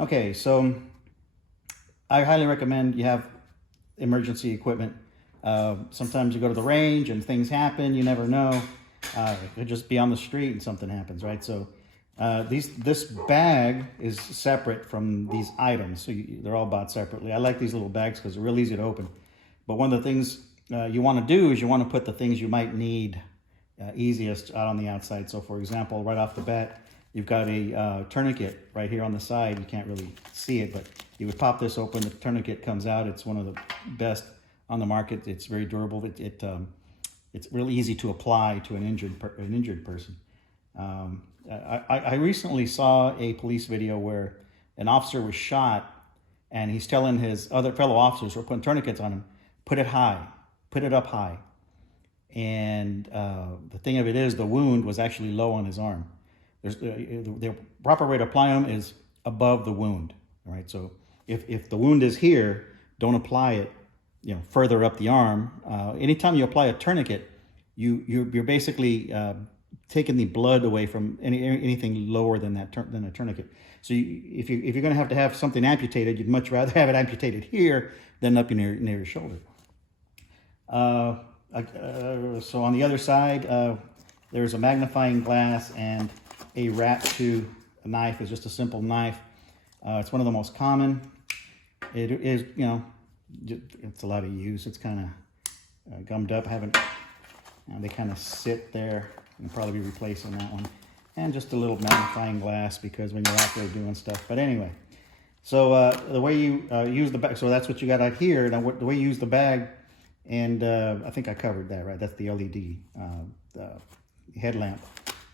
Okay, so I highly recommend you have emergency equipment. Sometimes you go to the range and things happen, you never know. It could just be on the street and something happens, right? So this bag is separate from these items, so they're all bought separately. I like these little bags because they're real easy to open. But one of the things you want to do is you want to put the things you might need easiest out on the outside. So for example, right off the bat, you've got a tourniquet right here on the side. You can't really see it, but you would pop this open, the tourniquet comes out. It's one of the best on the market. It's very durable. It's really easy to apply to an injured person. I recently saw a police video where an officer was shot and he's telling his other fellow officers who are putting tourniquets on him, put it high, put it up high. And the thing of it is, the wound was actually low on his arm. The proper way to apply them is above the wound. All right, so if the wound is here, don't apply it, further up the arm. Anytime you apply a tourniquet, you're basically taking the blood away from anything lower than that than a tourniquet. So if you're going to have something amputated, you'd much rather have it amputated here than up near your shoulder. So on the other side, there's a magnifying glass and a rat to a knife. Is just a simple knife. It's one of the most common. It is, it's a lot of use. It's kind of gummed up. They kind of sit there. You'll probably be replacing that one. And just a little magnifying glass because when you're out there doing stuff. But anyway, so the way you use the bag, so that's what you got out here. Now, the way you use the bag, and I think I covered that, right? That's the LED the headlamp.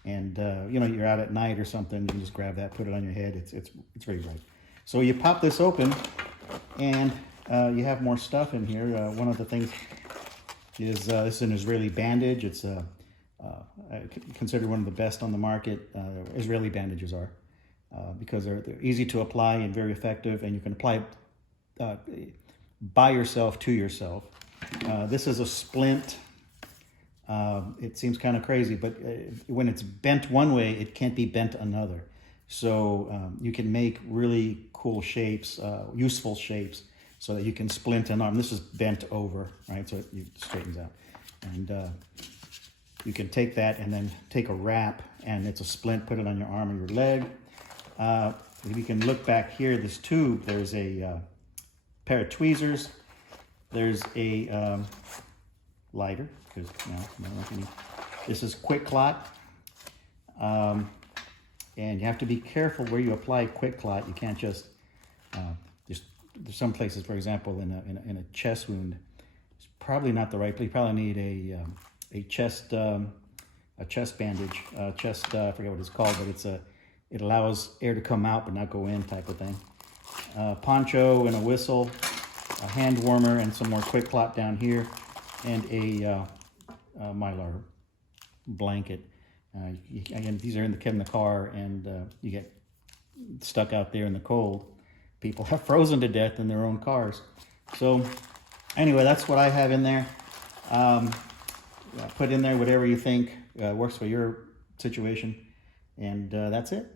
And you're out at night or something, you can just grab that, put it on your head. It's very bright. So you pop this open, and you have more stuff in here. One of the things is this is an Israeli bandage. It's considered one of the best on the market. Israeli bandages are because they're easy to apply and very effective, and you can apply it by yourself to yourself. This is a splint. It seems kind of crazy, but when it's bent one way, it can't be bent another. So you can make really cool shapes, useful shapes, so that you can splint an arm. This is bent over, right? So it straightens out. And you can take that and then take a wrap, and it's a splint, put it on your arm or your leg. If you can look back here, this tube, there's a pair of tweezers. There's a lighter, because this is quick clot. And you have to be careful where you apply quick clot. You can't just there's some places, for example, in a chest wound, it's probably not the right place. You probably need a chest bandage, I forget what it's called, but it allows air to come out but not go in, type of thing. Poncho and a whistle, a hand warmer, and some more quick clot down here, and a Mylar blanket. Again, these are in the car, and you get stuck out there in the cold. People have frozen to death in their own cars. So anyway, that's what I have in there. Put in there whatever you think works for your situation, and that's it.